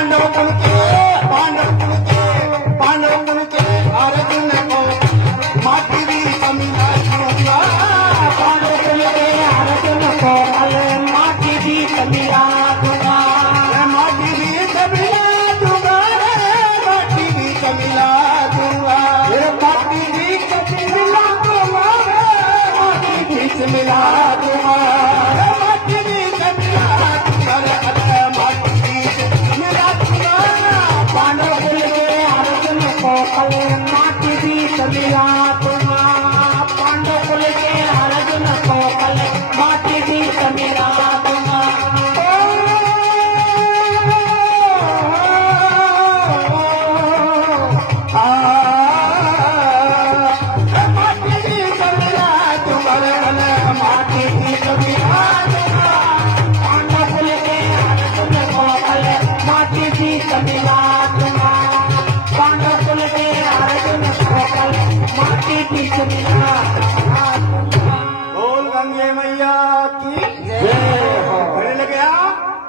पांडव कुल के अर्जुन को माटी भी मिला दूंगा। पांडव कुल के अर्जुन को कल माटी भी मिला दूंगा। माटी भी मिला दूंगा। माटी भी मिला दूंगा। माटी भी मिला दूंगा। माटी भी मिला दूंगा। माटी भी मिला दूंगा। माटी भी मिला दूंगा। पांडव कुल के अर्जुन को कल माटी भी मिला दूंगा। पांडव कुल के अर्जुन को कल माटी भी मिला दूंगा। माटी भी मिला दूंगा। माटी भी मिला दूंगा। पांडव कुल के अर्जुन को कल माटी भी मिला दूंगा। पांडव कुल के अर्जुन को कल माटी भी मिला दूंगा। बोल गंगे मैया की कहने लगे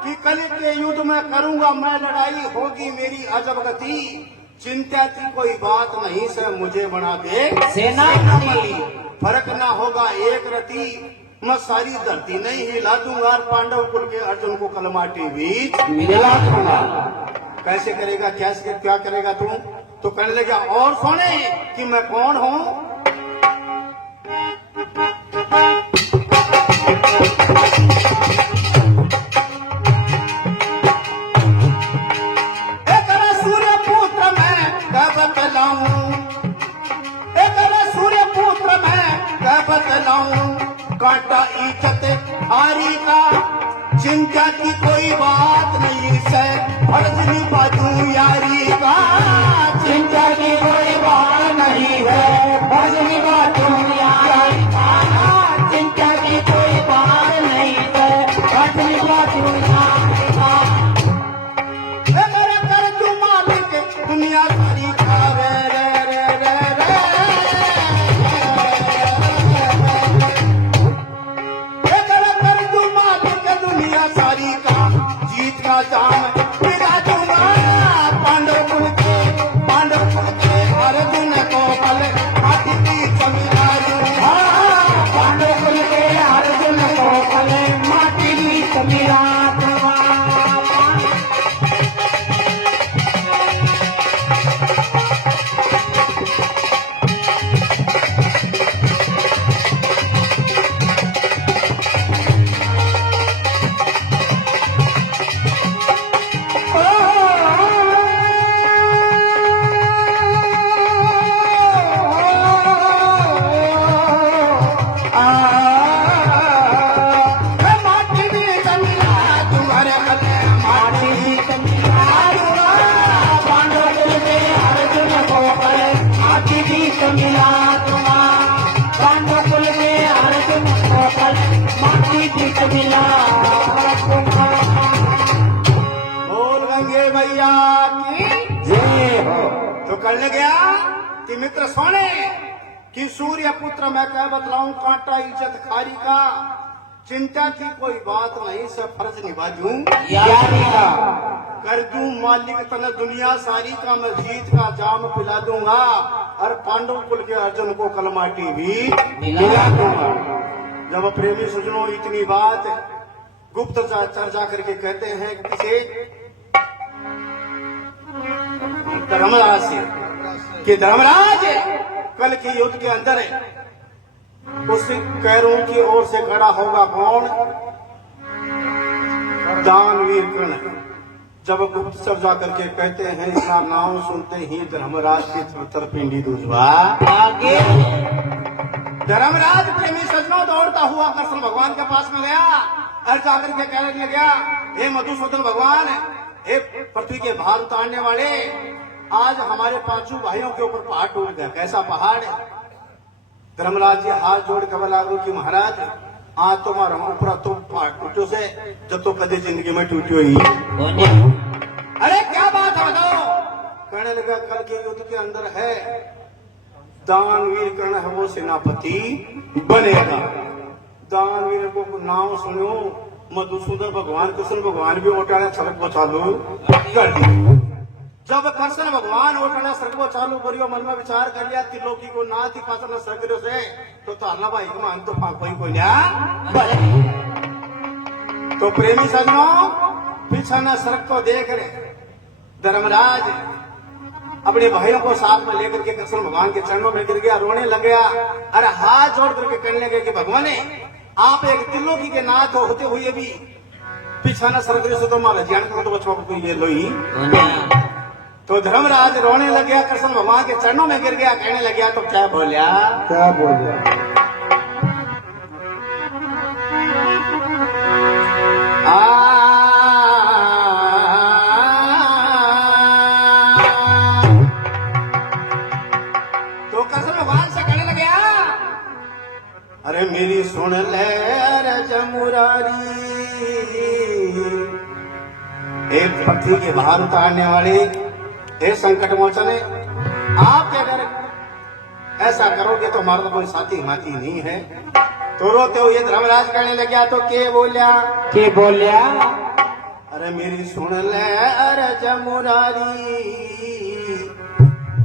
कि कल के युद्ध में करूंगा मैं लड़ाई, होगी मेरी अजब गति। चिंता की कोई बात नहीं से मुझे बना दे सेनापति। फर्क ना होगा एक रति, मैं सारी धरती नहीं हिला दूंगा। और पांडव कुल के अर्जुन को कल माटी बीच मिला दूंगा। कैसे करेगा, क्या करेगा तू? तो कहने लगा और सुने कि मैं कौन हूँ। सूर्य पुत्र मैं कब बतलाऊं, सूर्य पुत्र मैं कब बतलाऊं। कांटा इज्जत हारी का, चिंता की कोई बात नहीं से फर्ज निभाऊं यारी का। चिंता की कोई बात नहीं है, फर्ज निभाऊं यारी का। चिंता की कोई बात नहीं है, फर्ज निभाऊं यारी का। मेरे कर तू मालिक दुनिया सारी का रे रे रे रे रे। मेरे कर तू मालिक दुनिया सारी का, जीत का जाम पिला दूंगा। पांडव कुल के अर्जुन को कल माटी बीच मिला दूंगा। पांडव कुल के अर्जुन को कल माटी बीच मिला दूंगा। माटी बीच मिला दूंगा रे माटी बीच मिला दूंगा। पांडव कुल के अर्जुन को कल माटी बीच मिला दूंगा। पांडव कुल के अर्जुन को कल माटी बीच मिला दूंगा। बोल गंगे मैया की जय हो। तो करने गया कि मित्र सोने कि सूर्य पुत्र मैं कह बतलाऊं। कांटा इज्जत खारी का, चिंता की कोई बात नहीं से फर्ज निभा दूं यारी का। कर दूं मालिक तन दुनिया सारी का, मैं जीत का जाम पिला दूंगा। और पांडव कुल के अर्जुन को कल माटी भी मिला दूंगा। जब प्रेमी सज्जनों इतनी बात गुप्त चर्चा करके कहते हैं किसे, धर्मराज से कि धर्मराज कल के युद्ध के अंदर उस कैरों की ओर से खड़ा होगा कौन? दानवीर कर्ण। जब गुप्त सब जाकर के कहते हैं इसका नाम सुनते ही धर्मराज की थर पिंडी दूसवा आगे धर्मराज प्रेमी सज्जनों दौड़ता हुआ कृष्ण भगवान के पास में गया और जाकर के कहने लगा, हे मधुसूदन भगवान, हे पृथ्वी के भार उतारने वाले, आज हमारे पांचों भाइयों के ऊपर पहाड़ टूट गया। कैसा पहाड़? धर्मराज जी हाथ जोड़ कर लागू कि महाराज आज तुम्हारा ऊपर तो पहाड़ टूटो से जब तो कदे जिंदगी में टूटी हुई। अरे क्या बात है बताओ? कहने लगा कल के युद्ध के अंदर है दानवीर कर्ण है वो सेनापति बनेगा। दानवीर को नाम सुनो मधुसूदन भगवान कृष्ण भगवान भी ओटाड़ा सड़क को चालू कर दिया। जब कृष्ण भगवान ओटाड़ा सड़क को चालू करियो मन में विचार कर लिया त्रिलोकी को ना थी पात्र सगरो से तो अल्लाह भाई को मान तो कोई ना तो प्रेमी सजनों पीछा ना सड़क को देख रहे धर्मराज अपने भाइयों को साथ में लेकर के कृष्ण भगवान के चरणों में गिर गया, रोने लग गया। अरे हाथ जोड़ करके कहने लगे कि भगवान आप एक त्रिलोकी के नाथ होते हुए भी पीछा ना सड़क से तो हमारा ज्ञान को तो बचवा को ये लोई। तो धर्मराज रोने लग गया, कृष्ण भगवान के चरणों में गिर गया, कहने लग गया तो क्या बोलिया तो कृष्ण भगवान से कहने लग गया अरे मेरी सुन ले जमुरारी एक पृथ्वी के बाहर उतारने वाले हे संकट मोचने आप क्या डर ऐसा करोगे तो हमारा तो कोई साथी माती नहीं है। तो रोते हुए धर्मराज कहने लग गया तो के बोलिया अरे मेरी सुन ले अरे जमुरारी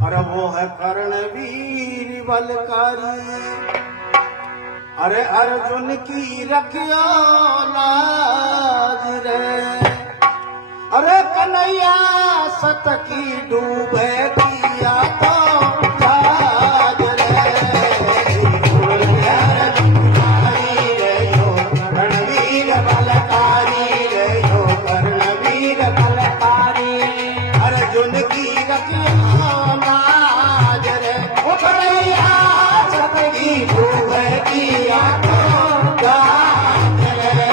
अरे वो है कर्णवीर बलकारी अरे अर्जुन की रखियो लाज रे अरे कन्हैया सत की डूबे किया तो जाज रे कर्णवीर बलकारी रे यो कर्णवीर बलकारी अर्जुन की रखियो लाज रे ओ कन्हैया सत की डूबे किया तो जाज रे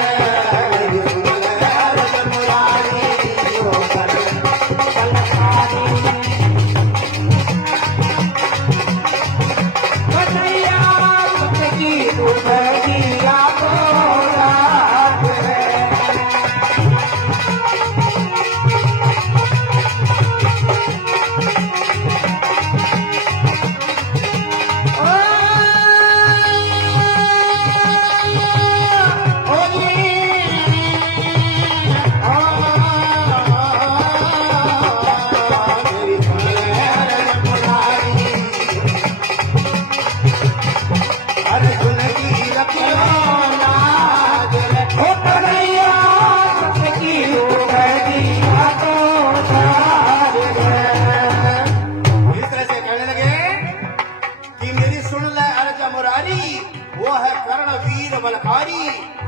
बलकारी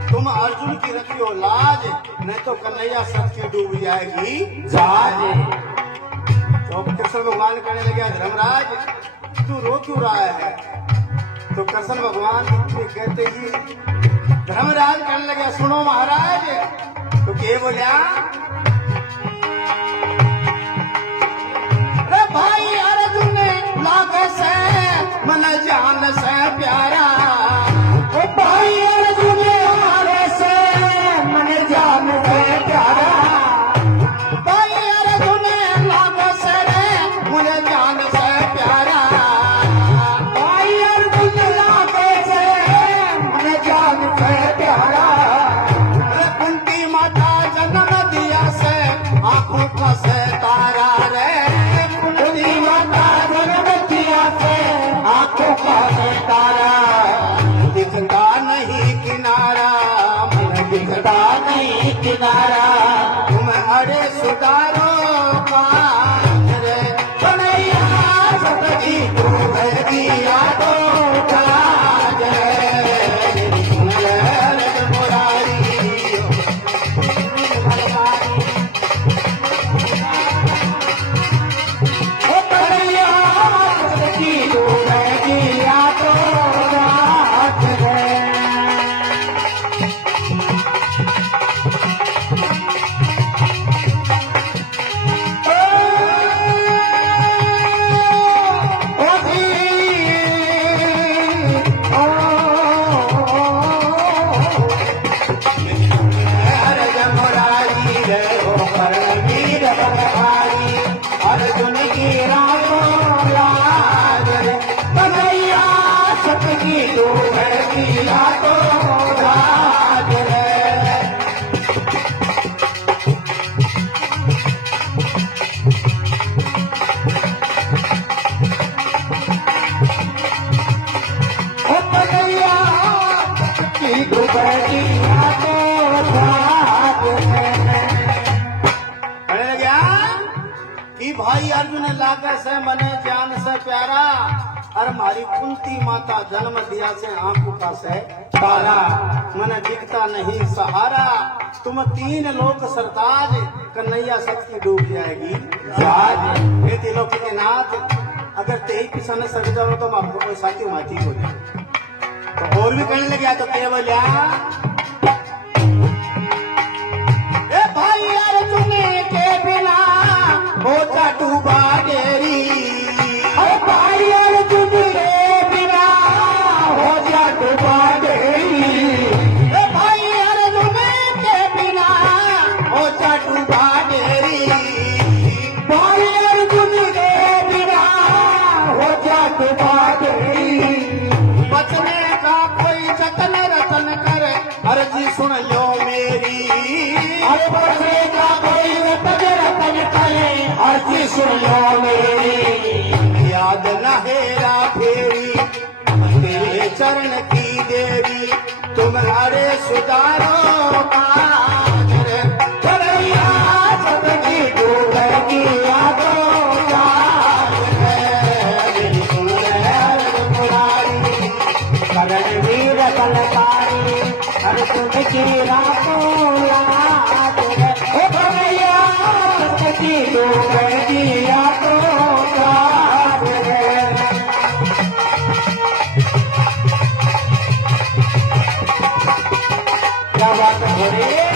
तुम अर्जुन की रखियो लाज नहीं तो कन्हैया सत की डूब जाएगी जहाज। तो कृष्ण भगवान कहने लगे धर्मराज तू रो क्यों रहा है। तो कृष्ण भगवान कहते ही धर्मराज कहने लगे सुनो महाराज तो के बोलिया अरे भाई अर्जुन लागे से मन जान से प्यारा भाई अर्जुन हमारे से मन जान से प्यारा भाई अर्जुन लाग से मुझे जान से प्यारा भाई अर्जुन लाग से मन जान से प्यारा कुंती माता जन्म दिया से आंखों का से तारा रे कुंती माता जन्म दिया से आंखों का से तारा दिखता नहीं किनारा मन दिखता नहीं किनारा तुम अरे सुधारो बात रे कन्हैया सतगी डूब दिया तो काज रे मुरारी ओ कन्हैया सतगी डूब दिया तो काज रे भाई अर्जुन लागे से मने जान से प्यारा, और हमारी कुंती माता जन्म दिया से आंखों का से तारा, मन दिखता नहीं सहारा, तुम तीन लोक सरताज, कन्हैया शक्ति डूब जाएगी जहाज। हे त्रिलोकी के नाथ, अगर तेई पिछा न सक जाओ तो आपको कोई साथी माती हो जाए। तो और भी कहने लगे तो केवल भाई अर्जुन के बिना हो जा डूबा डेरी, अरे भाई अर्जुन के बिना हो जा डूबा डेरी, भाई अर्जुन के बिना हो जा डूबा डेरी, भाई अर्जुन के बिना हो जा डूबा डेरी। बचने का कोई जतन रतन करे, अर्जी सुन लो मेरी, अरे बचने का कोई रतन करे, अर्जी सुन लो मेरी। याद न हेरा फेरी तेरे चरण की देवी, तुम्हारे सुधारो काज रे, कन्हैया शक्ति डूबेगी यादों काज रे। सुन रे मुरारी, करणवीर कलकारी, अर्जुन की रातों लाज रे। ओ कन्हैया शक्ति डूबेगी यादों काज रे। क्या बात हो रही है?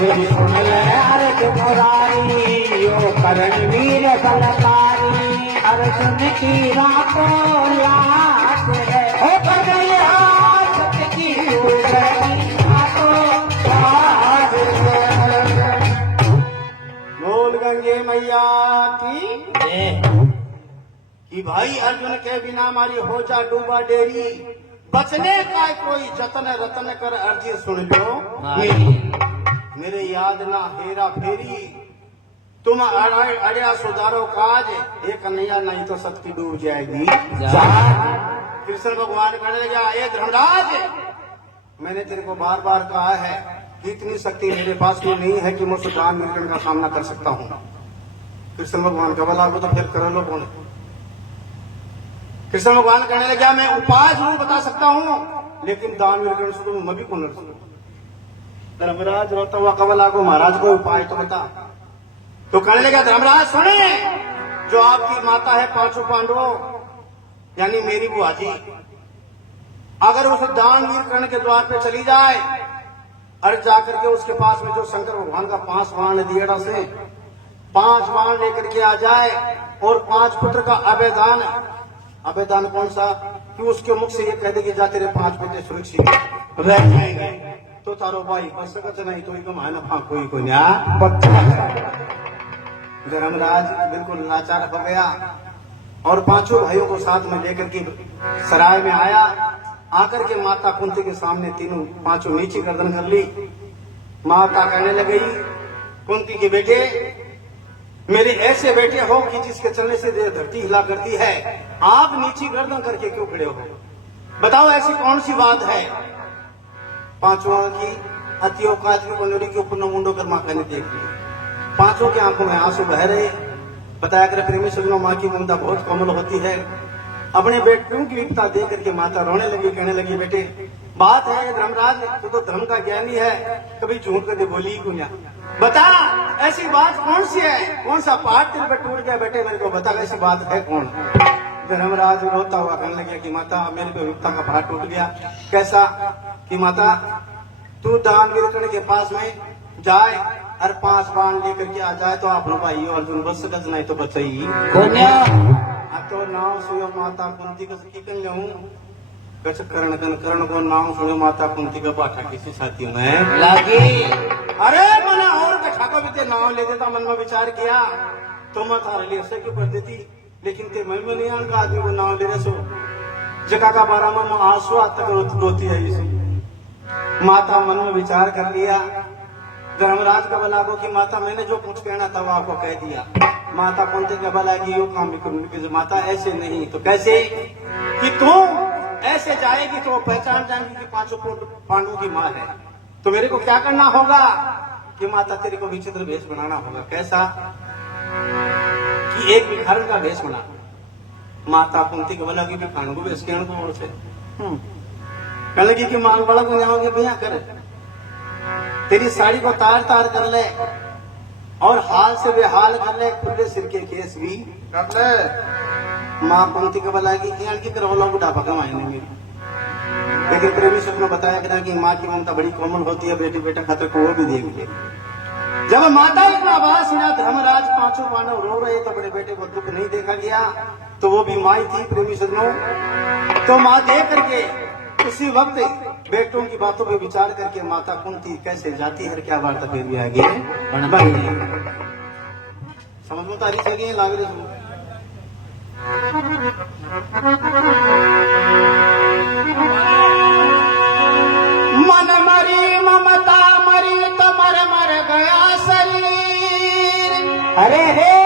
मेरी सुन ले अर्ज मुरारी, ओ करणवीर कलकारी, अर्जुन की रातों लाज रे। ओ कन्हैया शक्ति डूबेगी यादों काज रे। बोल गंगे मैया की कि भाई अर्जुन के बिना हमारी हो जा डूबा डेरी, बचने का कोई जतन रतन कर अर्जी सुन लो मेरे, याद ना हेरा फेरी, तुम अड़िया सुधारो काज, ये कन्हैया नहीं तो शक्ति डूब जाएगी जहाज। कृष्ण भगवान कहने लगा, ए धर्मराज, मैंने तेरे को बार बार कहा है कि इतनी शक्ति मेरे पास में नहीं है कि मैं सुदान मिलकर का सामना कर सकता हूँ। कृष्ण भगवान का बला को तो फिर कर लो कौन। कृष्ण भगवान कहने लगा, मैं उपाय जरूर बता सकता हूँ, लेकिन दान मिलकर से तो मैं भी कौन। धर्मराज रोता हुआ कबला को, महाराज को उपाय तो बता। तो कहने लगा, धर्मराज सुने, जो आपकी माता है पांचों पांडवों यानी मेरी बुआ जी, अगर उस दानवीर कर्ण के द्वार पे चली जाए और जाकर के उसके पास में जो शंकर भगवान का 5 बाण दिएड़ा से 5 बाण लेकर के आ जाए, और 5 पुत्र का अभेदान, अभेदान कौन सा, कि उसके मुख से ये कह दे कि जा तेरे 5 पुत्र सुरक्षित रह जाएंगे, तो तारो भाई बस सकत नहीं तो एकदम है ना फांको ही कोई धर्मराज बिल्कुल लाचार हो गया, और 5 भाइयों को साथ में लेकर के सराय में आया। आकर के माता कुंती के सामने 5 नीचे गर्दन कर ली। माता कहने लगी, कुंती के बेटे, मेरे ऐसे बेटे हो कि जिसके चलने से धरती हिला करती है, आप नीची गर्दन करके क्यों खड़े हो? बताओ ऐसी कौन सी बात है? 5 की हथियों काज की पंजोरी के ऊपर मुंडो कर माँ कहने देख ली। 5 की आंखों में आंसू बह रहे। बताया कर प्रेमी सजनों, माँ की ममता बहुत कोमल होती है। अपने बेटों की विपता देख करके माता रोने लगी, कहने लगी, बेटे बात है धर्मराज, तू तो धर्म का ज्ञानी है, कभी झूठ कर दे बोली कु냐, बता ऐसी बात कौन सी है? कौन सा पाठ तेरे पे टूट गया बेटे, मेरे को बता ऐसी बात है कौन? धर्मराज रोता हुआ कहने लगे कि माता मेरे पे विपता का पहाड़ टूट गया। कैसा? कि माता तू दानवीर कर्ण के पास में जाए और 5 बाण लेकर के आ जाए, तो आप भाई अर्जुन बच सकत नहीं तो बचाई तो नाम सुयो माता कुंती का की जाऊं कछ करण को नाम सुनो माता कुंती का पाठा किसी साथी में लागी। अरे मना और कठा को भी नाम ले देता, मन में विचार किया तो मैं तारे लिए से क्यों कर देती, लेकिन ते मैं नहीं का आदमी को नाम ले रहे सो जगह का बारा में आंसू तक रोती है इसे। माता मन में विचार कर लिया, धर्मराज का बला को कि माता मैंने जो कुछ कहना था वो आपको कह दिया। माता कुंती का बला की यो काम भी करूंगी, माता ऐसे नहीं तो कैसे कि तू ऐसे जाएगी तो वो पहचान जाएंगी कि पांचों पांडवों की माँ है। तो मेरे को क्या करना होगा कि माता तेरे को विचित्र भेष बनाना होगा। कैसा कि एक भिखारन का भेष बना। माता कुंती को बोला कि भिखारन को भेष कहने को से कहने लगी कि मांग बड़ा को जाओगे भैया कर तेरी साड़ी को तार तार कर ले और हाल से बेहाल कर ले, खुले सिर के केस भी कर ले। माँ कुंती को बोला कि करवला बुढ़ापा का मायने मेरी। लेकिन प्रेमी सुख ने बताया कि कि माँ की ममता बड़ी कोमल होती है, बेटी बेटा खतरे को वो भी देख ले। जब माता इतना आवाज सुना धर्मराज पांचों पांडव रो रहे तो बड़े बेटे को दुख नहीं देखा गया, तो वो भी माँ ही थी प्रेमी सज्जनों। तो माँ देख करके उसी वक्त बेटों की बातों पे विचार करके माता कुंती कैसे जाती है, क्या वार्ता फिर भी आगे समझ में तारीफ है लाग रही। मन मरी ममता मरी तो मर मर गया शरीर। अरे रे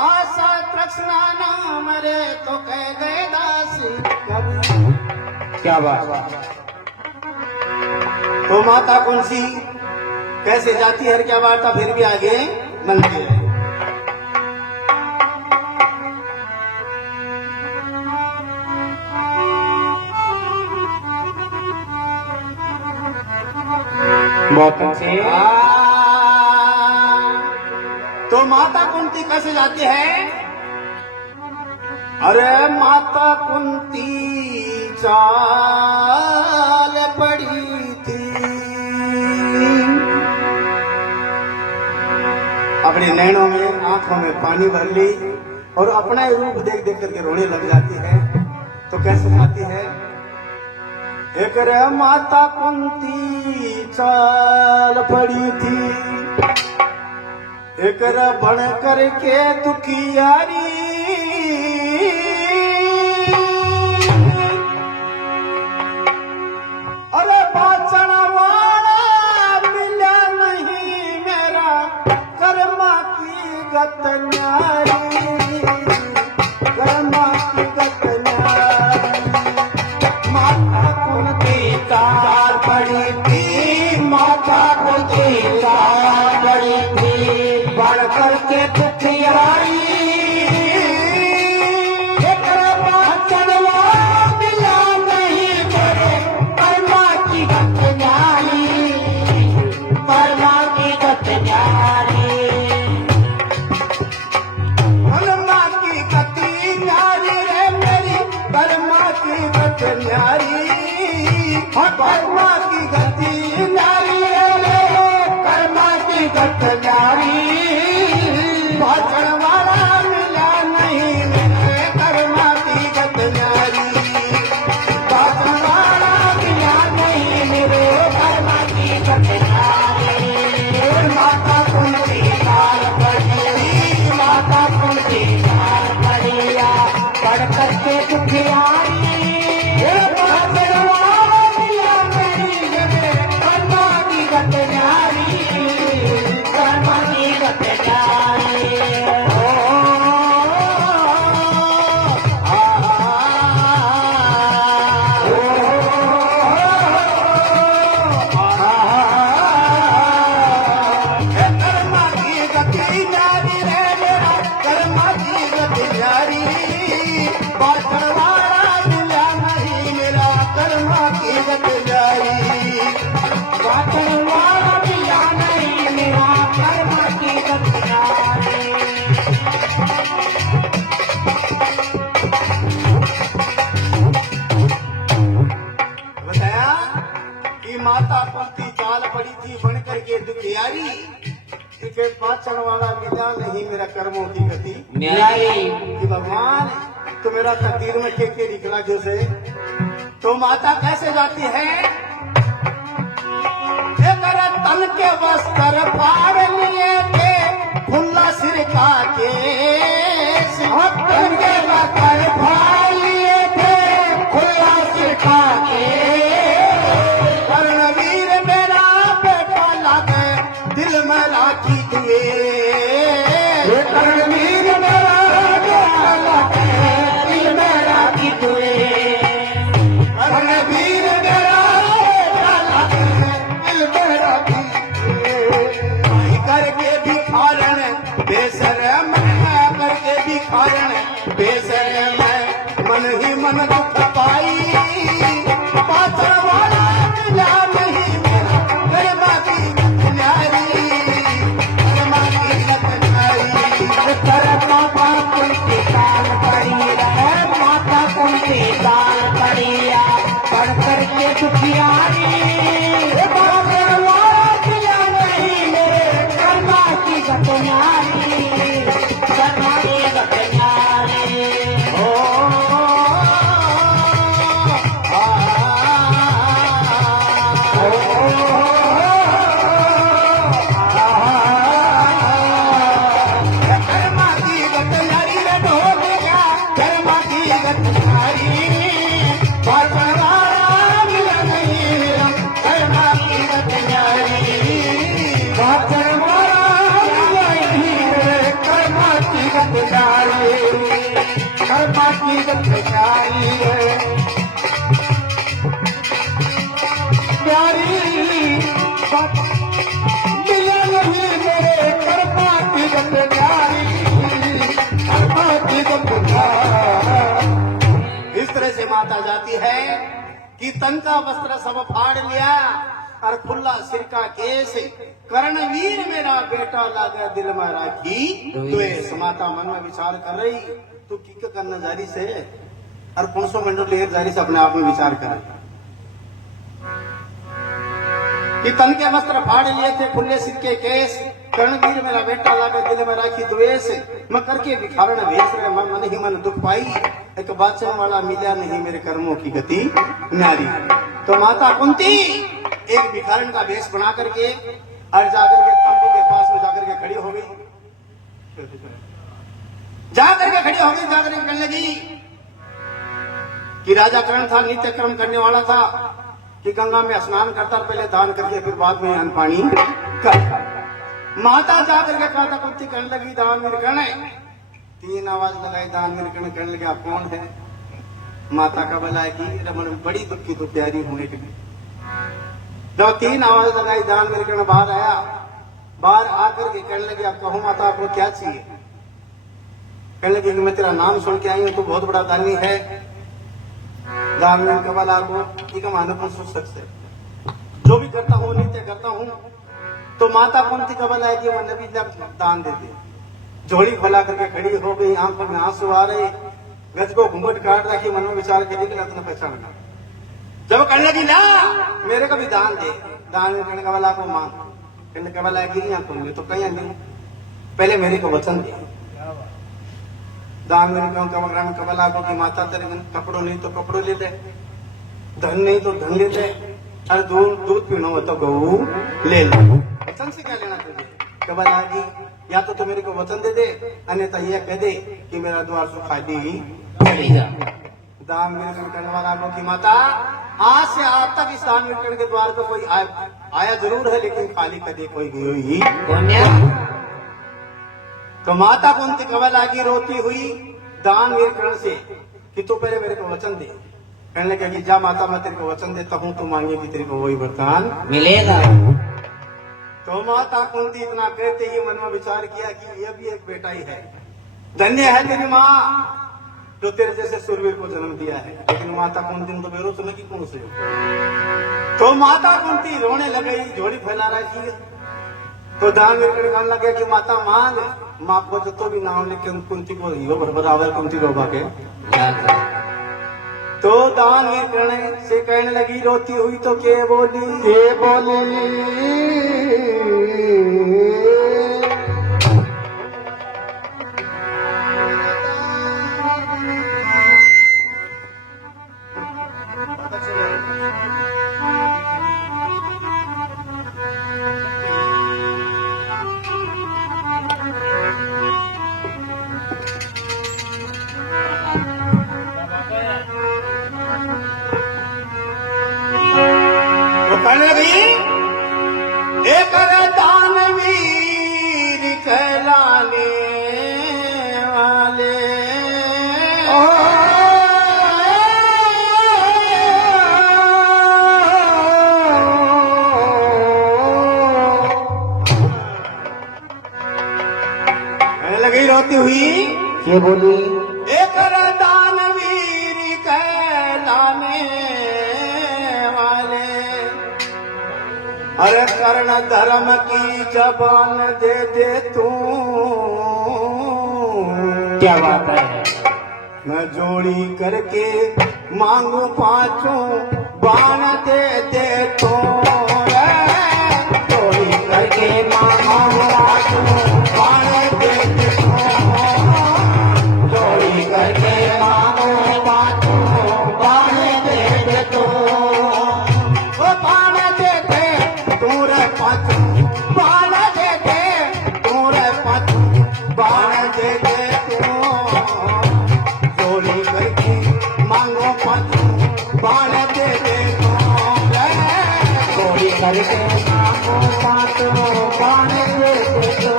आशा तृष्णा ना मरे तो कह गए दासी। क्या बात। तो माता कुंती कैसे जाती है, क्या वार्ता फिर भी आगे बनती है। बहुत अच्छे। तो माता कुंती कैसे जाती है? अरे माता कुंती चाल पड़ी थी, अपने नैनों में आंखों में पानी भर ली और अपना ही रूप देख देख करके रोने लग जाती है। तो कैसे जाती है? एक रे माता कुंती चाल पड़ी थी, एक रे बन करके दुखियारी। अरे बाचन वाला मिला नहीं मेरा कर्मा की गत न्यारी, कर्मा की गत न्यारी। माता कुंती चाल पड़ी थी, माता कुंती चाल पड़ी थी, बढ़ करके दुखियारी। कर्मा की गति नारी कर्मा की गति नारी। भाषण वाला मिला नहीं मेरे कर्मा की गति नारी, भाषण वाला मिला नहीं मेरे कर्मा की गति नारी। माता कुंती चाल पड़ी, माता कुंती चाल पड़िया, पढ़ करके दुखियारी। माता कुंती चाल पड़ी थी बन करके दुखियारी, के पाचन वाला विदा नहीं मेरा कर्मों की गति न्यारी। कि भगवान तो मेरा तकदीर में के निकला जो से। तो माता कैसे जाती है? तन के वस्त्र फाड़ लिए थे, खुला सिर का के केस तनके बकर फाड़ लिए थे खुला सिखा के कर्णवीर मेरा बेटा लागे दिल में राखी दुए कर्णवीर मेरा बेटा लागे दिल में राखी दुए कर्णवीर मेरा बेटा लागे दिल में राखी दुए करके भिखारण बेशरम करके भिखारण बेशरम मन ही मन दुख पाई पाथर वाला मिला नहीं मेरा कर्मा की न्यारी कर्मा की न्यारी कर माता कुंती दान करी रे माता कुंती दान करिया पढ़ करके दुखियारी बाबर वाला नहीं मेरे कर्मा की गतनारी कर्मा की गतनारी ओ कर्मा की गतनारी रे ढोल गया कर्मा की गतनारी पाथर वाला मिला नहीं मेरा कर्मा की गतनारी बाबर वाला नहीं मेरे कर्मा की गतनारी कर्मा की गतनारी प्यारी मिला नहीं मेरे कर्मा की गतनारी कर्मा की गतनारी इस तरह से माता जाती है कि तन का वस्त्र सब फाड़ लिया और खुला सिर का केस कर्णवीर मेरा बेटा लागा दिल में राखी द्वेष माता मन में विचार कर रही तू की करना जारी से और 500 मिनट लेर जारी से अपने आप में विचार कर रही कि तन के वस्त्र फाड़ लिए थे खुले सिर के केस कर्णवीर मेरा बेटा लागा दिल में राखी द्वेष मैं करके भिखारण भेज रहे मन ही मन दुख पाई एक बाचन वाला मिला नहीं मेरे कर्मों की गति नारी तो माता कुंती एक भिखारण का भेष बना करके और जाकर के तंबू के पास में जाकर के खड़ी हो गई जाकर के कहने लगी कि राजा कर्ण था नित्य कर्म करने वाला था कि गंगा में स्नान करता पहले दान करके फिर बाद में अन्न पानी कर माता जाकर के कहा था कुत्ती करने लगी दान निर्कण 3 आवाज लगाई दान निर्कण करने लगे आप कौन है माता का बोला कि रमन बड़ी दुखी तो प्यारी हुए जब 3 आवाज लगाई दान निर्कण बाहर आया बाहर आकर के कहने लगे आप कहो माता आपको क्या चाहिए कहने लगे कि मैं तेरा नाम सुन के आई हूँ तो बहुत बड़ा दानी है दान में कबल आपको ठीक है मानव सोच सकते जो भी करता हूँ नित्य करता हूँ तो माता कुंती कबल है कि वो नबी दान देते झोली फैला करके खड़ी हो गई आंखों में आंसू आ रहे गज को घूंघट काट रखी मन में विचार के निकला अपना पहचान जब कहने लगी ना मेरे को भी दान दे दान में कहने कबल आपको मांग कहने कबल है गिरी आंखों में तो कहीं नहीं पहले मेरे को वचन दे दान में कबल आपको की माता तेरे कपड़ों नहीं तो कपड़ों ले ले धन नहीं तो धन ले ले अरे दूध पीना हो तो गऊ ले ले वचन से क्या लेना तुझे कबल आगी या तो तू मेरे को वचन दे दे अन्यथा यह कह दे कि मेरा द्वार सो खाली दान वितरण करने वाला की माता आज से आप तक इस दान वितरण के द्वार पे कोई आया जरूर है लेकिन खाली कदे कोई गई ही तो माता कुंती कबल आगी रोती हुई दान वितरण से कि तू पहले मेरे को वचन दे कहने लगा कि जा माता मैं तेरे को वचन देता हूँ तू मांगेगी तेरे को वही वरदान मिलेगा तो माता कुंती इतना कहते ही मन में विचार किया कि यह भी एक बेटा ही है धन्य है तेरी माँ जो तेरे जैसे सूरवीर को जन्म दिया है लेकिन माता कुंती तो बेरोस में की कौन से तो माता कुंती रोने लगी झोली फैला रही थी तो दान वितरण करने लगे कि माता मांग माँ को जो भी नाम लेके कुंती को यो बराबर कुंती रोबा के तो दान वितरण से कहने लगी रोती हुई तो के बोली रोती हुई ये बोली एक दानवीर कहलाने वाले, अरे कर्ण धर्म की जबान दे दे तू, क्या बात है। मैं जोड़ी करके मांगू पांचों बाण दे दे तू, जोड़ी करके मांगू पांचों बाण दे दे तू, जोड़ी करके मांगू पांचों बाण दे दे तू, ओ बाण दे दे तू रे पांचों, बाण दे दे तू रे पांचों, बाण दे दे तू, जोड़ी करके मांगो पांचों बाण दे दे तू, जोड़ी करके मांगू पांचों बाण दे दे तू।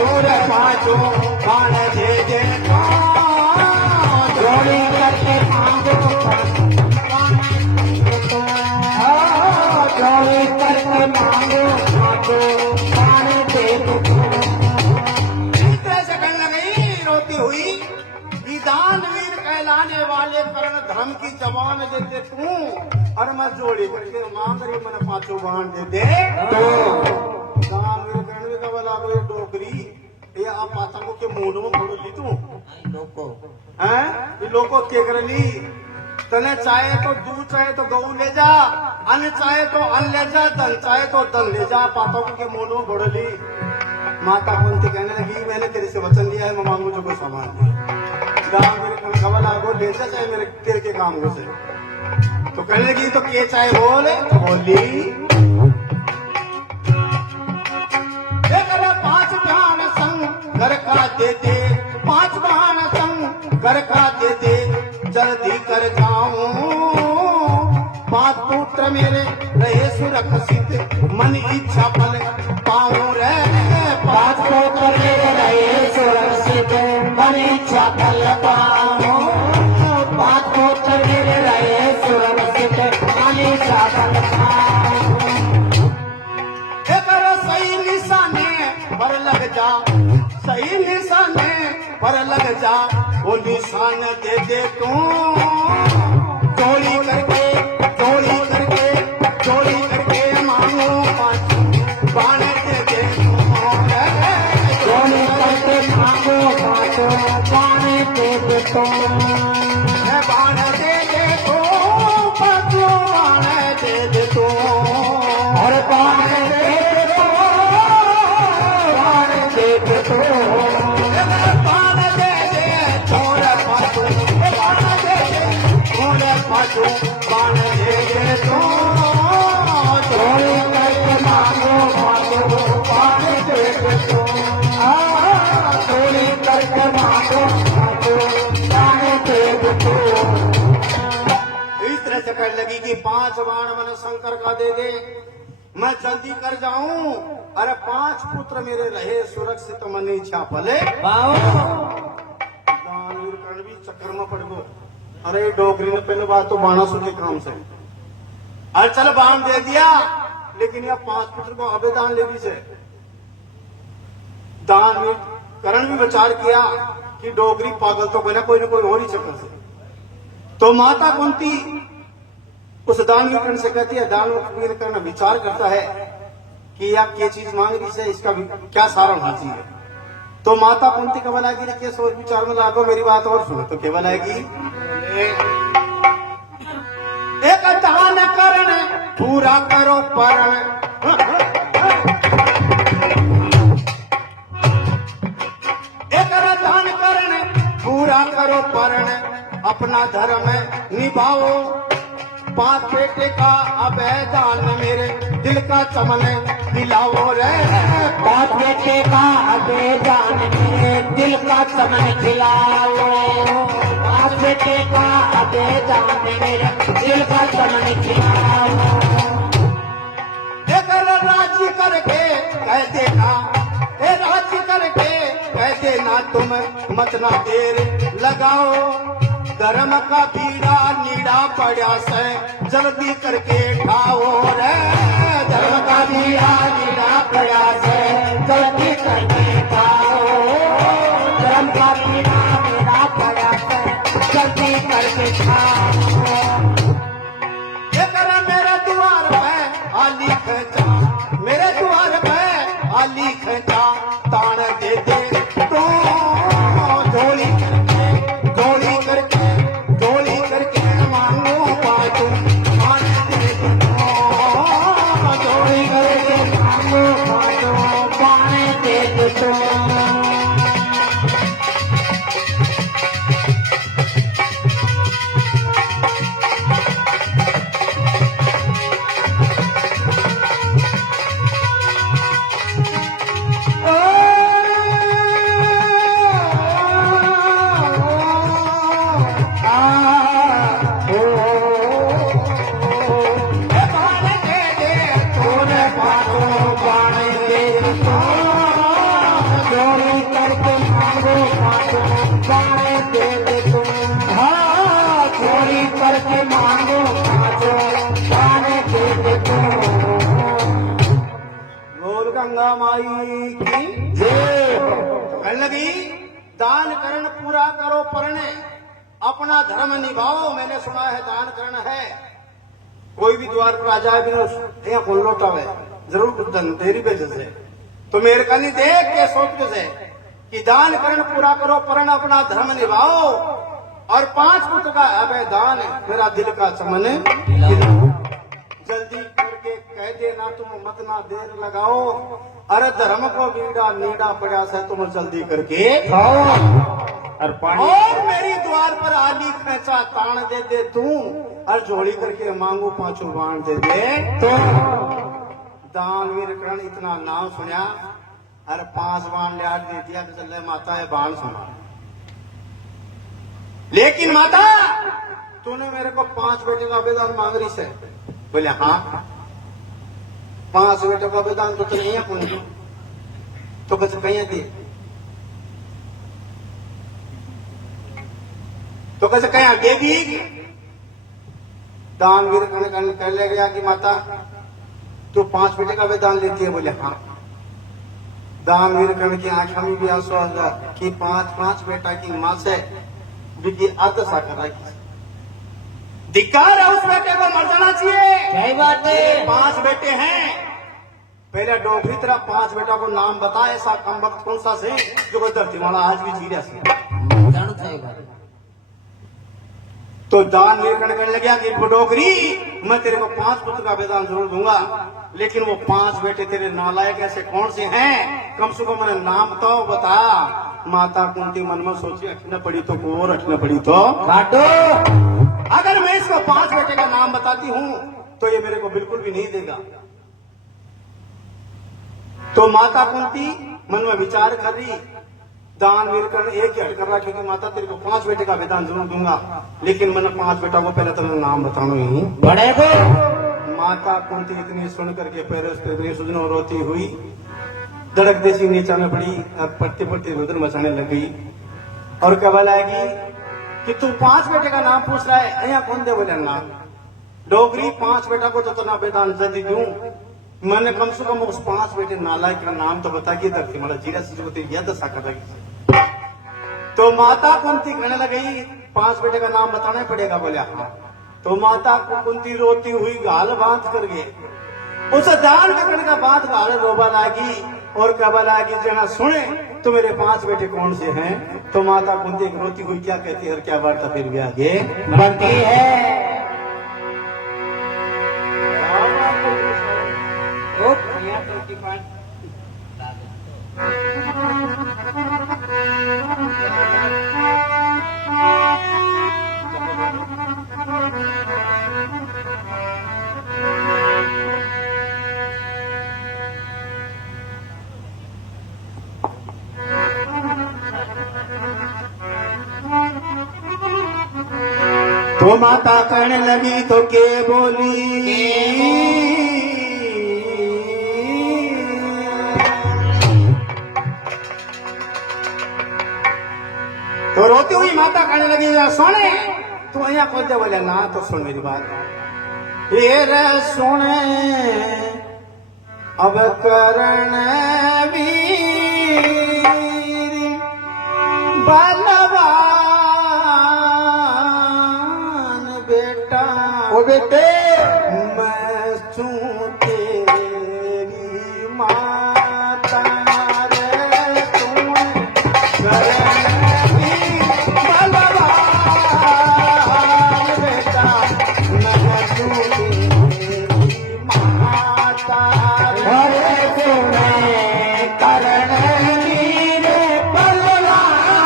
तोरे पांचों बाण दे दे तू, जोड़ी करके मांगो जोड़ी करके मांगो पांचों बाण दे दे तू। इस तरह से कहने लगी रोती हुई कि दानवीर कहलाने वाले कर्ण धर्म की जबान देते तू, और मैं जोड़ी करके मांग रही मैंने पांचों बाण दे दे तो दानवीर कहने का बोला ये डोकरी ये आप पातंगों के मुंह में फोड़ ली तू हैं, ये लोगों के कर ली, तने चाहे तो दूध चाहे तो गऊ ले जा, अन्न चाहे तो अन्न ले जा, धन चाहे तो धन ले जा, पातंगों के मुंह में फोड़ ली। माता कुंती कहने लगी मैंने तेरे से वचन दिया है मैं मांगू जो कोई सामान गाँव मेरे खबर लागो ले जा चाहे मेरे तेरे के काम हो से, तो कहने लगी तो के चाहे बोले तो बोली पांच बहान संग घर का दे दे, पांच बहान संग घर का दे दे, जल्दी कर जाऊं पांच पुत्र मेरे रहे सुरक्षित, मन इच्छा फल पाऊं रे, पांच पुत्र मेरे रहे सुरक्षित, मन इच्छा फल पाऊं, पांच पुत्र मेरे रहे सुरक्षित, मन इच्छा फल पाऊं। सही निशाने पर लग जा, सही निशाने पर लग जा, वो निशान दे दे तू, चोरी करके चोरी करके चोरी करके मांगो पांचों बाण दे दे तू, चोरी करके मांगो पांचों बाण दे दे तू, बाण दे दे तू, पांचों बाण दे दे तू, और बाण दे बाण दे दे छोड़ पाछू, बाण दे दे छोड़ पाछू, बाण दे दे तू, चोरी करके मांगो पांचों बाण दे दे तू, चोरी करके मांगो पांचों बाण दे दे तू। इस तरह से कहने लगी कि पांच बाण मन शंकर का दे दे, मैं जल्दी कर जाऊं, अरे पांच पुत्र मेरे रहे सुरक्षित मन इच्छा फले दानवीर कर्ण भी चक्कर में पड़ गो, अरे डोकरी ने पहले बात तो बाणासुर के काम से, अरे चल बाण दे दिया, लेकिन यह पांच पुत्र को अबेदान ले भी से, दानवीर कर्ण भी विचार किया कि डोगरी पागल तो बना कोई ना कोई और ही चक्कर से, तो माता कुंती उस दानवीर कर्ण से कहती है, दानवीर कर्ण विचार करता है कि आप ये चीज मांग रही से इसका क्या सारण हाथी है, तो माता कुंती कब आएगी के सोच विचार में लागो मेरी बात और सुनो, तो केवल आएगी एक दान करण पूरा करो परण, एक दान करण पूरा करो परण, अपना धर्म निभाओ, पांच बेटे का अभेदान मेरे दिल का चमन दिलाओ रे, पांच बेटे का अभेदान मेरे दिल का चमन दिलाओ, पास बेटे का अबे जान मेरे दिल का चमन खिलाओ अगर राजी करके कह देना, ए राजी करके कह देना तुम मत ना देर लगाओ, धर्म का बीड़ा नीड़ा पड़ा से जल्दी करके ठाओ रे, धर्म का बीड़ा नीड़ा पड़ा से जल्दी करके खाओ धर्म का पीड़ा मेरा पड़ा है जल्दी करके खाओ मेरे द्वार पे आली खचा, मेरे द्वार पे आली खचा, तान दे दे तो झोली करके मांगो पाटू, तान दे दे तो झोली करके मांगो खाओ पाने दे दो तुम करके मांगो खाओ पाने दे दे तुम बोल गंगा माई की जय। कहने लगी दान करण पूरा करो परणे, अपना धर्म निभाओ, मैंने सुना है दान करण है, कोई भी द्वार पर आ जाए बिना खोल लौटावे जरूर कुछ धन तेरी वजह से, तो मेरे कनी देख के सोच से कि दान करण पूरा करो परण अपना धर्म निभाओ, और 5 पुत्र का अभय दान मेरा दिल का चमन जल्दी करके कह देना तुम मत ना देर लगाओ, अरे धर्म को बीड़ा नीड़ा पड़ा से तुम जल्दी करके खाओ, और मेरी द्वार पर आली खैचा तान दे दे तू, और जोड़ी करके मांगू 5 बाण दे दे तो दानवीर करण इतना नाम सुना, अरे 5 बाण ले आठ दे दिया तो चल माता है बाण सुना, लेकिन माता तूने मेरे को 5 बेटे का आवेदन मांग रही से, बोले हाँ 5 बेटे का आवेदन तो नहीं है कौन तो बस कहीं दे तो कैसे कहीं देगी, दानवीर कह ले गया कि माता तू 5 बेटे का आवेदन लेती है, बोले हाँ, दानवीर कर्ण की आंखों में भी आंसू आ गया कि 5 बेटा की मां से बिकी आदशा कर रही, धिक्कार है उस बेटे को मर जाना चाहिए। सही बात है 5 बेटे हैं, पहले डोगरी तरह 5 बेटा को नाम बता, ऐसा कम वक्त कौन सा से जो कोई धरती वाला आज भी जी रहा से, जानो था तो दान करने लगा कि डोगरी मैं तेरे को 5 पुत्र का आवेदन जरूर दूंगा, लेकिन वो 5 बेटे तेरे नालायक ऐसे कौन से हैं, कम से कम मैंने नाम तो बता। माता कुंती मन में सोची अठने पड़ी तो और अठने पड़ी तो काटो, अगर मैं इसको 5 बेटे का नाम बताती हूँ तो ये मेरे को बिल्कुल भी नहीं देगा, तो माता कुंती मन में विचार कर रही, दानवीर कर्ण एक ही हट कर रहा क्योंकि माता तेरे को 5 बेटे का आवेदन जरूर दूंगा, लेकिन मैंने 5 बेटा को पहले तुम्हें नाम बताना ही बड़े को माता कुंती इतनी सुन करके पहले उस पर इतनी सुजनो रोती हुई धड़क देसी नीचा में पड़ी, अब पड़ते पड़ते रुदन मचाने लग गई, और क्या बोलाएगी कि तू 5 बेटे का नाम पूछ रहा है, यहाँ कौन दे बोले नाम डोगरी 5 बेटा को तो तना आवेदन जल्दी दूं, मैंने कम से कम उस 5 बेटे नालायक का नाम तो बता के धरती माला जीरा से यह दशा कर रही, तो माता कुंती कहने लगी 5 बेटे का नाम बताना पड़ेगा, बोले हाँ, तो माता कुंती रोती हुई गाल बांध कर गए, उस दान करने का बात गाल रोबा लागी, और कबा लागी जना सुने तो मेरे 5 बेटे कौन से हैं, तो माता कुंती रोती हुई क्या कहती है और क्या वार्ता फिर भी आगे बनती है तो माता कहने लगी तो के बोली तो रोती हुई माता कहने लगी सोने तू अहिया खोल दे। बोले ना तो सुन मेरी बात ये रे सुने अब करण वीर बलवान बेटा ओ बेटे मैं छू तेरी माता रे सुन करण वीर बलवान बेटा मैं छू तेरी माता अरे सुने करण वीर बलवान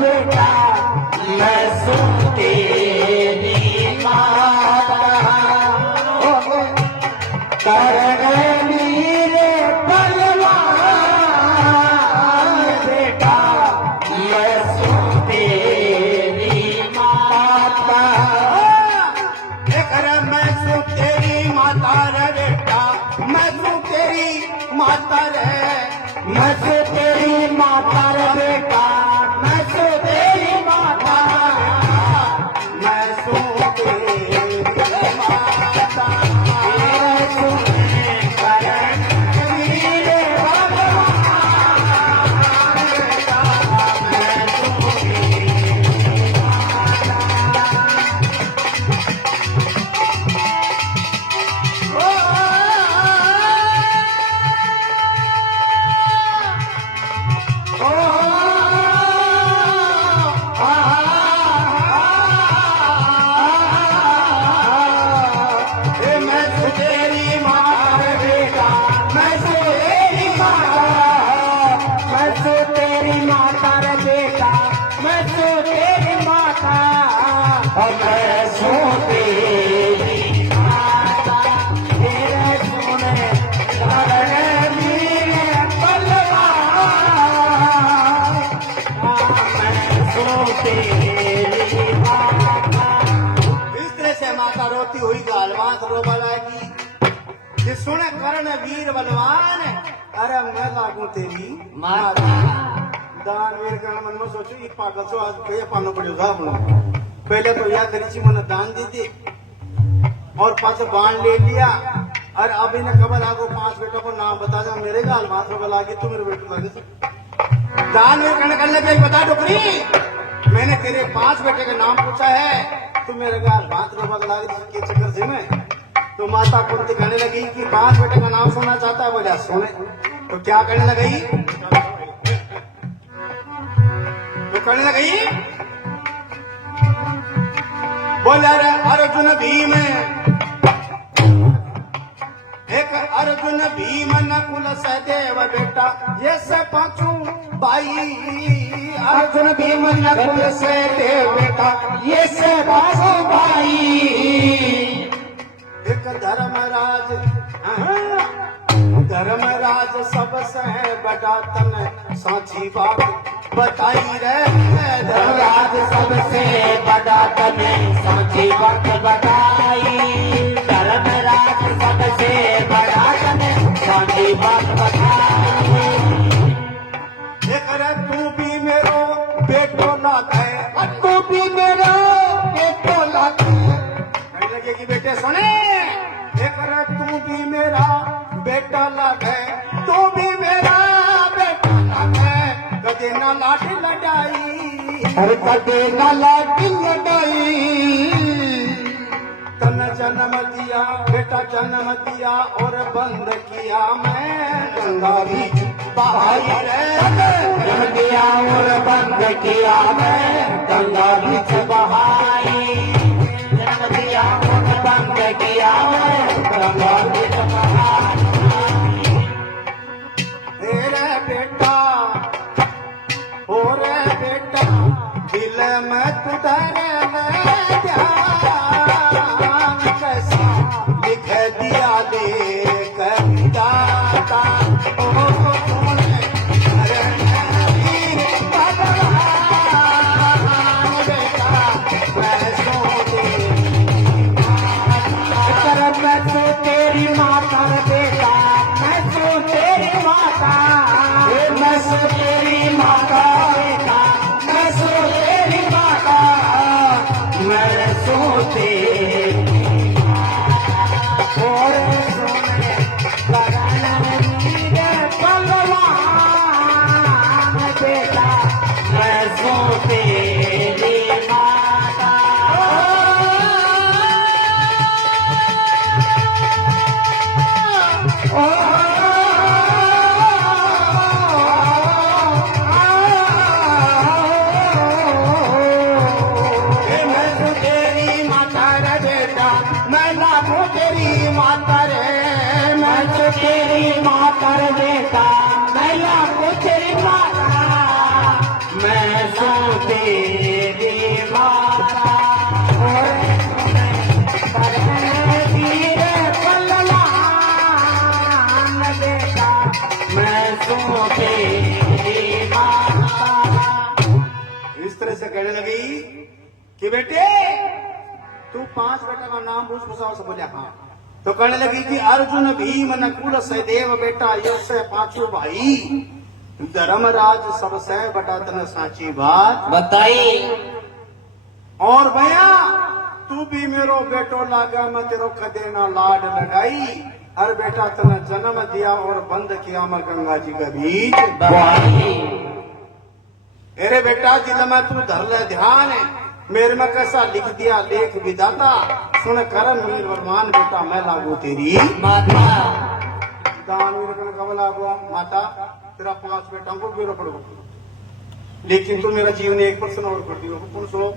बेटा मैं सुन तेरी माता करण वीर बलवान बेटा मैं सुन तेरी माता मैं सू तेरी माता रे बेटा मैं सू तेरी माता रे मैं सो तेरी माता रे बेटा मैं सो तेरी माता मैं सू तेरी माता तेरे सुने करण वीर भगवान बेटा मैं सो तेरी मैं सू तेरी माता रे बेटा मैं सो तेरी माता मैं सो तेरी माता रे बेटा मैं सो तेरी माता मैं सो तेरी माता तेरे सुने करण वीर बलवान मैं सो तेरी माता इस तरह से माता रोती हुई गालवात रोबा लागी जे सुने कर्ण वीर बलवान अरे मैं लागू तेरी माता दान वीर कर्ण मन में सोचो ये पागल सो आज पे पानो पड़ो था अपना पहले तो या करी मन दान दी थी और पास बाण ले लिया और अब इन्हें खबर आगो 5 बेटों को नाम बता दे मेरे गालवात रोबा लागी तू मेरे बेटो लागे दान वीर कर्ण करने के बता डुकरी मैंने तेरे 5 बेटे के नाम पूछा है तू मेरे गाल बात रोबा लागे के चक्कर से मैं तो माता कुंती कहने लगी कि 5 बेटे का नाम सुनना चाहता है। बोला सुने तो क्या कहने लगी तो कहने लगी बोला रे अर्जुन भीम एक अर्जुन भीम नकुल सहदेव बेटा ये से पांचों भाई अर्जुन भीम नकुल सहदेव बेटा ये से बासो भाई एक धर्मराज धर्मराज सबसे बड़ा तन साची बात बताई रे धर्मराज सबसे बड़ा तने साची बात बताई धर्मराज सबसे बड़ा तने साची बात बताई एक रे तू भी मेरो बेटो लाग है तू भी मेरा बेटो लाग कहने लगे कि बेटे सुने एक रे तू भी मेरा बेटा लाग है तू भी मेरा बेटा लाग है कदे ना लाठी लड़ाई हर कदे न लागी लड़ाई तन जन्म दिया बेटा जन्म दिया और बंद किया मैं गंगा बीच बहाई रे जन्म दिया और बंद किया मैं गंगा बीच बहाई जन्म दिया और बंद किया मैं गंगा बीच बहाई मेरे बेटा हो रे बेटा दिल में तुझे कैसा लिख दिया दे कविता तेरी माँ कर बेटा मैला को तेरी माता मैं सो तेरी माता बेटा मैं सो तेरी माता। इस तरह से कहने लगी कि बेटे तू 5 बेटा का नाम पूछ पूछा से बोले हाँ। तो कहने लगी कि अर्जुन भीम नकुल सहदेव बेटा यश पांचों भाई धर्मराज सबसे बटा तन साची बात बताई। और भैया तू भी मेरो बेटो लागा मैं तेरो खदेना लाड लगाई। अरे बेटा तने जन्म दिया और बंद किया मैं गंगा जी का बीच। अरे बेटा जिल में तू धर ले ध्यान मेरे में कैसा लिख दिया लेख विधाता सुन करम मीर वरमान बेटा मैं लागू तेरी माता। दान वीर कब लागू माता तेरा 5 बेटा को बेरो पड़ो लेकिन तू मेरा जीवन 1% और कर दियो तुम सो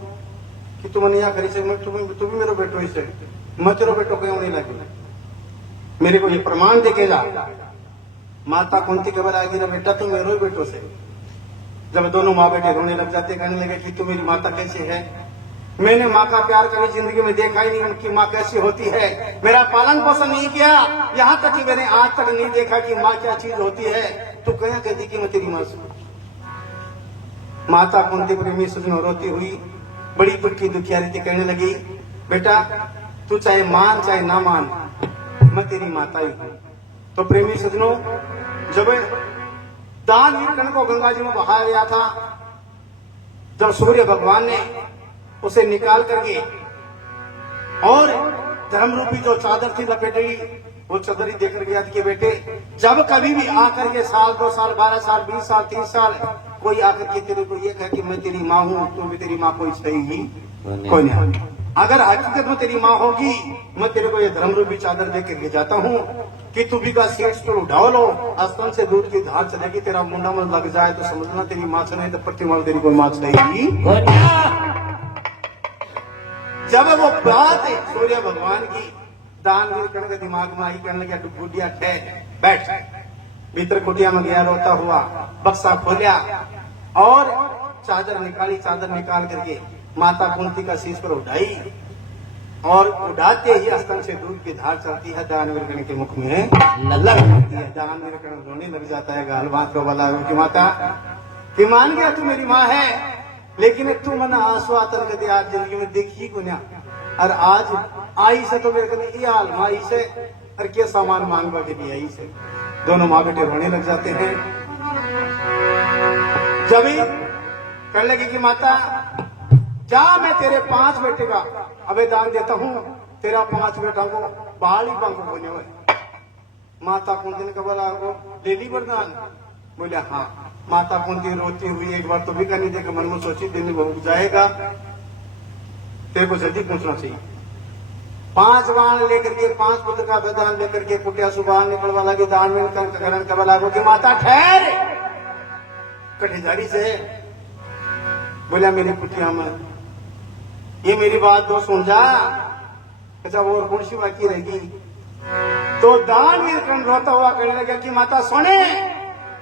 कि तुम नहीं करी से मैं तू भी मेरा बेटो इसे मैं तेरा बेटो क्यों नहीं लगी मेरे को ये प्रमाण देखेगा। माता कुंती खबर आएगी ना बेटा तू मेरे ही बेटो से। जब दोनों माँ बेटे रोने लग जाते कहने लगे कि तू मेरी माता कैसे है। मैंने माँ का प्यार कभी जिंदगी में देखा ही नहीं उनकी माँ कैसी होती है। मेरा पालन पोषण नहीं किया यहाँ तक कि मैंने आज तक नहीं देखा कि माँ क्या चीज होती है। तू कहीं कहती कि मैं तेरी माँ से। माता कुंती प्रेमी सुजनो रोती हुई बड़ी दुखी दुखियारी थी कहने लगी बेटा तू चाहे मान चाहे ना मान मैं तेरी माता ही हूँ। तो प्रेमी सजनों जब दान वीरकर्ण को गंगा जी में बहाया गया था जब सूर्य भगवान ने उसे निकाल करके और धर्म रूपी जो चादर थी लपेटी वो चादर ही देकर गया कि बेटे जब कभी भी आकर के साल 2 साल 12 साल 20 साल 30 साल कोई आकर के तेरे को ये कहे कि मैं तेरी माँ हूँ तू भी तेरी माँ कोई सही कोई नहीं। अगर हकीकत में तेरी माँ होगी मैं तेरे को ये धर्म रूपी चादर दे के ले जाता हूँ कि तू भी का शीर्ष पर उठाओ लो स्तन से दूध की धार चलेगी तेरा मुंडा में लग जाए तो समझना तेरी माँ से नहीं तो प्रतिमा तेरी कोई माँ चाहिए। जब वो बात सूर्य भगवान की दान वीरकर्ण के दिमाग में आई कहने लगे बुढ़िया ठहर बैठ। भीतर कुटिया में गया रोता हुआ बक्सा खोलिया और चादर निकाली। चादर निकाल करके माता कुंती का शीश पर उठाई और उड़ाते ही स्तन से दूध की धार चलती है दान वीरकर्ण के मुख में लग जाती है। दान वीरकर्ण रोने लग जाता है गाल बात को बोला कि माता कि मान गया तू मेरी माँ है लेकिन तू मना आंसू आतर गति आज जिंदगी में देखी को ना और आज आई से तो मेरे ये हाल माई से और क्या सामान मांगवा के भी आई से। दोनों माँ बेटे रोने लग जाते हैं। जब कहने लगी कि माता जा मैं तेरे 5 बेटे का अबे दान देता हूँ तेरा 5 बेटा को बाल ही पंख होने हुए। माता कुंती ने कहा ले ली वरदान बोले हाँ। माता कुंती रोती हुई एक बार तो भी करनी देखा मन में सोची दिन में जाएगा तेरे को जल्दी पूछना चाहिए। 5 बाण लेकर के 5 पुत्र का वरदान लेकर के कुटिया सुबह निकलवा लगे दान में करण करवा लागो कि माता ठहर कठिजारी से बोला मेरी कुटिया में ये मेरी बात तो सुन जा। अच्छा वो और कौन सी बाकी रहेगी। तो दान वीरकर्ण रोता हुआ कहने लगा कि माता सुने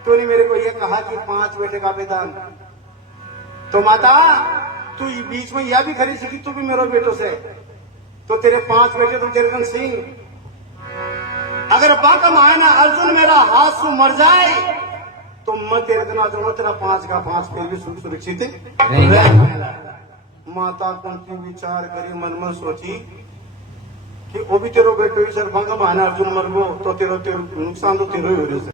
तूने मेरे को ये कहा कि 5 बेटे का वेदान तो माता तू बीच में यह भी खरी सी कि तू भी मेरे बेटों से तो तेरे 5 बेटे तो जरगन सिंह अगर बाका मायना अर्जुन मेरा हाथ से मर जाए तो मैं तेरे दिन आज तेरा 5 का 5 फिर भी सुरक्षित माता कुंती विचार करी मन में सोची कि वो भी तेरो बेटो सर भंग माना अर्जुन मर गो तो तेरो नुकसान तो तेरो ही हो रहे